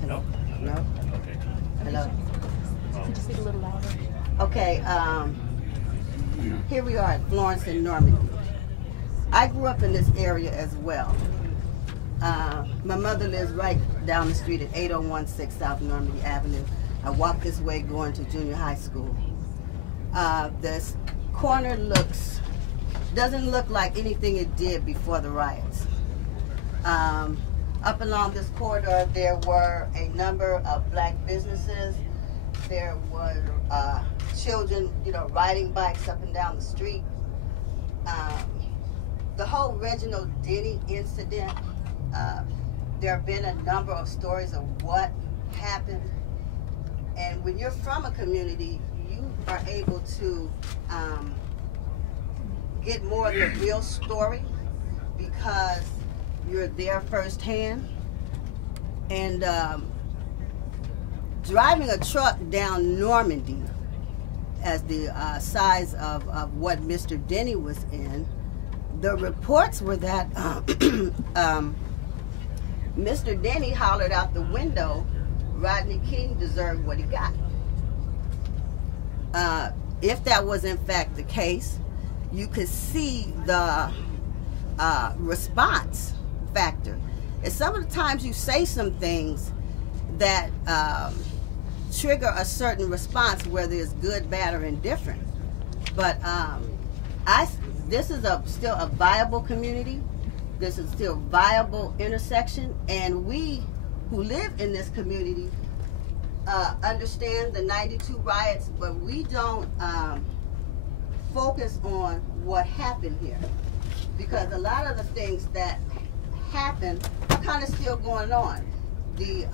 Hello? No? Okay. Hello? Could you speak a little louder? Okay, here we are at Florence and Normandy. I grew up in this area as well. My mother lives right down the street at 8016 South Normandy Avenue. I walk this way going to junior high school. This corner doesn't look like anything it did before the riots. Up along this corridor, there were a number of black businesses. There were children, riding bikes up and down the street. The whole Reginald Denny incident, there have been a number of stories of what happened. And when you're from a community, you are able to get more of the real story because you're there firsthand. And driving a truck down Normandy as the size of what Mr. Denny was in, the reports were that Mr. Denny hollered out the window, Rodney King deserved what he got. If that was in fact the case, you could see the response factor. And some of the times you say some things that trigger a certain response, whether it's good, bad, or indifferent. But this is still a viable community. This is still a viable intersection, and we who live in this community understand the '92 riots, but we don't focus on what happened here, because a lot of the things that happened are kind of still going on. The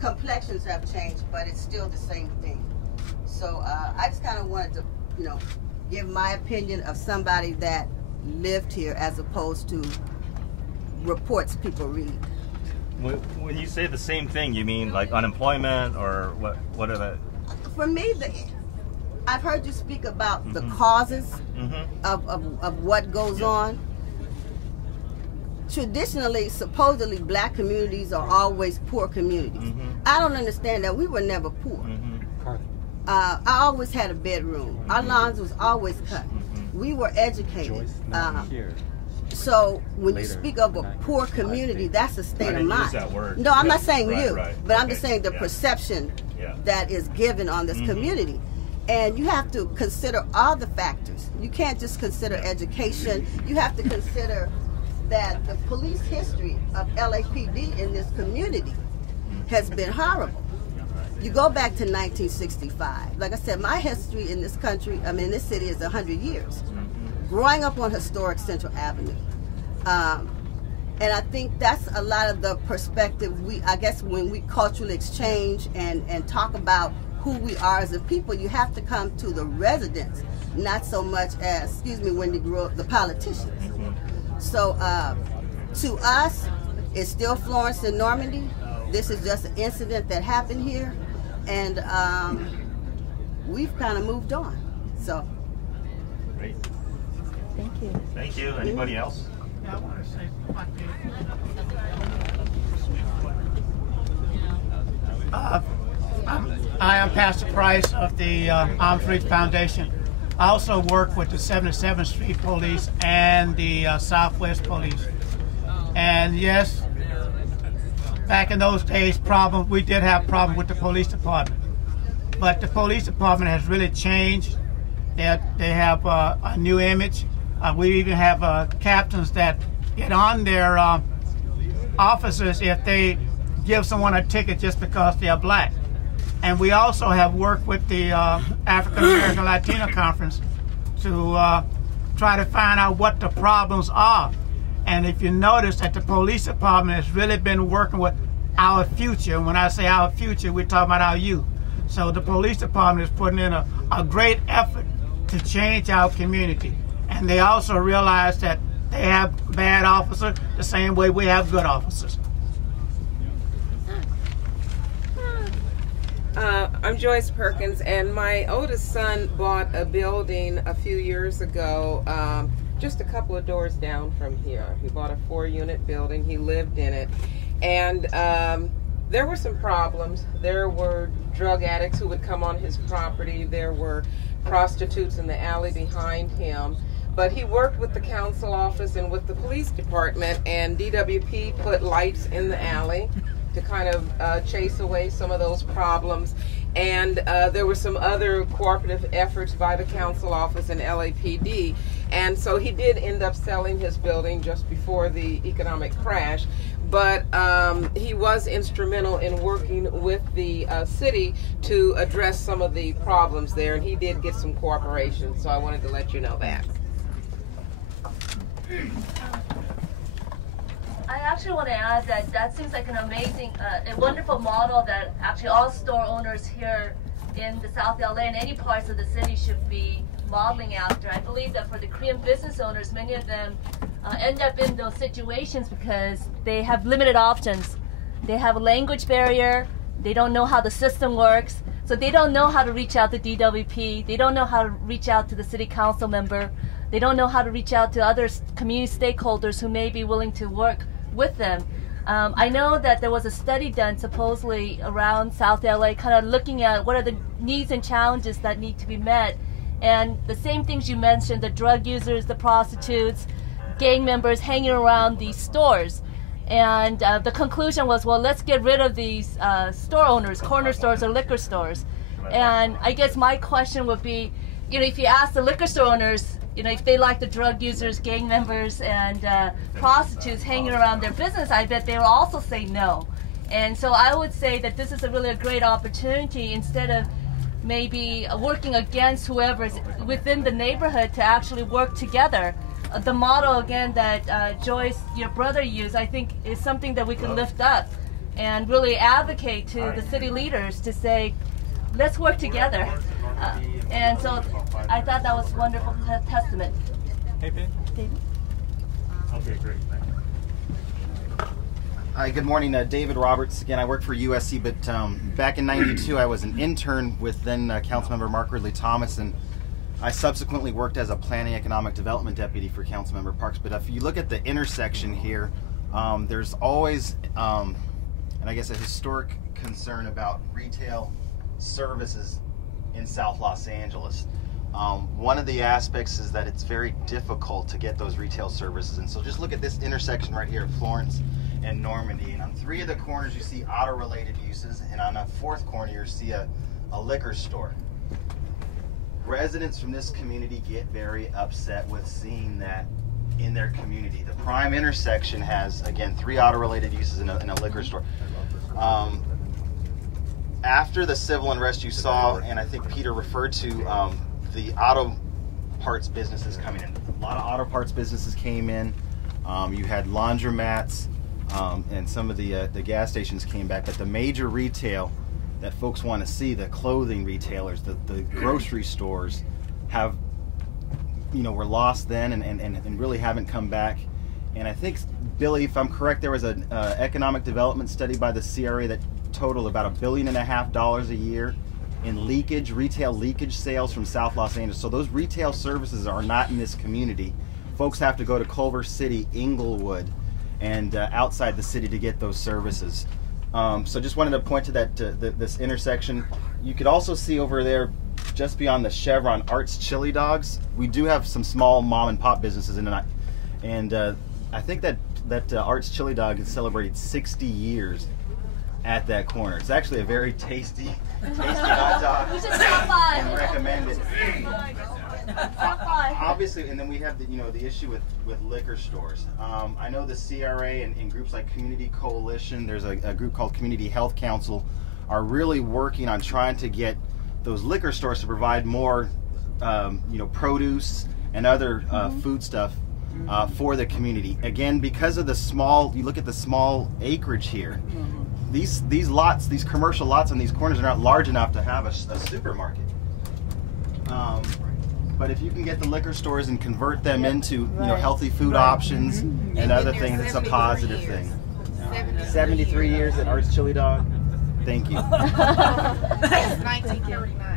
complexions have changed, but it's still the same thing. So I just kind of wanted to, give my opinion of somebody that lived here as opposed to reports people read. When you say the same thing, you mean like unemployment, or what are the... For me, I've heard you speak about the causes of what goes on. Traditionally, supposedly, black communities are always poor communities. I don't understand that. We were never poor. I always had a bedroom. Our lawns was always cut. We were educated. So when you speak of a poor community, that's a state of mind. That word. No, I'm not saying you, but I'm Okay. just saying the perception that is given on this community. And you have to consider all the factors. You can't just consider education. You have to consider that the police history of LAPD in this community has been horrible. You go back to 1965. Like I said, my history in this country, this city is 100 years. Growing up on historic Central Avenue. And I think that's a lot of the perspective I guess when we culturally exchange and talk about who we are as a people, you have to come to the residents, not so much as, excuse me, when you grew up, the politicians. So to us, it's still Florence and Normandy. This is just an incident that happened here, and we've kind of moved on. So. Great. Thank you. Thank you. Anybody else? I want to say something. I am Pastor Price of the Arms Reach Foundation. I also work with the 77th Street Police and the Southwest Police. And yes, back in those days, we did have problems with the police department. But the police department has really changed. They have a new image. We even have captains that get on their officers if they give someone a ticket just because they are black. And we also have worked with the African American Latino Conference to try to find out what the problems are. And if you notice that the police department has really been working with our future, and when I say our future, we're talking about our youth. So the police department is putting in a great effort to change our community. And they also realize that they have bad officers the same way we have good officers. I'm Joyce Perkins, and my oldest son bought a building a few years ago just a couple of doors down from here. He bought a 4-unit building. He lived in it. And there were some problems. There were drug addicts who would come on his property. There were prostitutes in the alley behind him. But he worked with the council office and with the police department, and DWP put lights in the alley to kind of chase away some of those problems. And there were some other cooperative efforts by the council office and LAPD. And so he did end up selling his building just before the economic crash. But he was instrumental in working with the city to address some of the problems there, and he did get some cooperation. So I wanted to let you know that. I actually want to add that that seems like an amazing, a wonderful model that actually all store owners here in the South LA and any parts of the city should be modeling after. I believe that for the Korean business owners, many of them end up in those situations because they have limited options. They have a language barrier, they don't know how the system works, so they don't know how to reach out to DWP, they don't know how to reach out to the city council member, they don't know how to reach out to other community stakeholders who may be willing to work with them. I know that there was a study done supposedly around South LA kind of looking at what are the needs and challenges that need to be met. And the same things you mentioned, the drug users, the prostitutes, gang members hanging around these stores. And the conclusion was, well, let's get rid of these store owners, corner stores or liquor stores. And I guess my question would be, if you ask the liquor store owners, if they like the drug users, gang members, and prostitutes hanging around their business, I bet they will also say no. And so I would say that this is a great opportunity, instead of maybe working against whoever's within the neighborhood, to actually work together. The model, again, that Joyce, your brother, used, I think is something that we can lift up and really advocate to the city leaders to say, let's work together. And so I thought that was a wonderful testament. Hey, Ben. David? Okay, great. Hi, good morning. David Roberts. Again, I work for USC, but back in '92, I was an intern with then Councilmember Mark Ridley Thomas, and I subsequently worked as a Planning Economic Development Deputy for Councilmember Parks. But if you look at the intersection here, there's always, and I guess, a historic concern about retail services in South Los Angeles. One of the aspects is that it's very difficult to get those retail services, and so just look at this intersection right here at Florence and Normandy, and on 3 of the corners you see auto-related uses, and on a 4th corner you see a liquor store. Residents from this community get very upset with seeing that in their community. The prime intersection has, again, 3 auto-related uses in a liquor store. After the civil unrest, you saw, and I think Peter referred to, the auto parts businesses coming in. A lot of auto parts businesses came in. You had laundromats, and some of the gas stations came back. But the major retail that folks want to see, the clothing retailers, the grocery stores, have, were lost then and really haven't come back. And I think, Billy, if I'm correct, there was an economic development study by the CRA that totaled about $1.5 billion a year in leakage, retail leakage sales from South Los Angeles. So those retail services are not in this community. Folks have to go to Culver City, Inglewood, and outside the city to get those services. So just wanted to point to that this intersection. You could also see over there, just beyond the Chevron, Art's Chili Dogs. We do have some small mom and pop businesses in it, and I think that Art's Chili Dog has celebrated 60 years at that corner. It's actually a very tasty hot dog. We should stop by. And recommend it. Obviously, and then we have the issue with liquor stores. I know the CRA and groups like Community Coalition, there's a group called Community Health Council, are really working on trying to get those liquor stores to provide more produce and other food stuff for the community. Again, because of the small, you look at the small acreage here, these lots, these commercial lots on these corners are not large enough to have a supermarket. But if you can get the liquor stores and convert them into healthy food options and other things, it's a positive thing. 73 years at Art's Chili Dog. Thank you. Since 1939.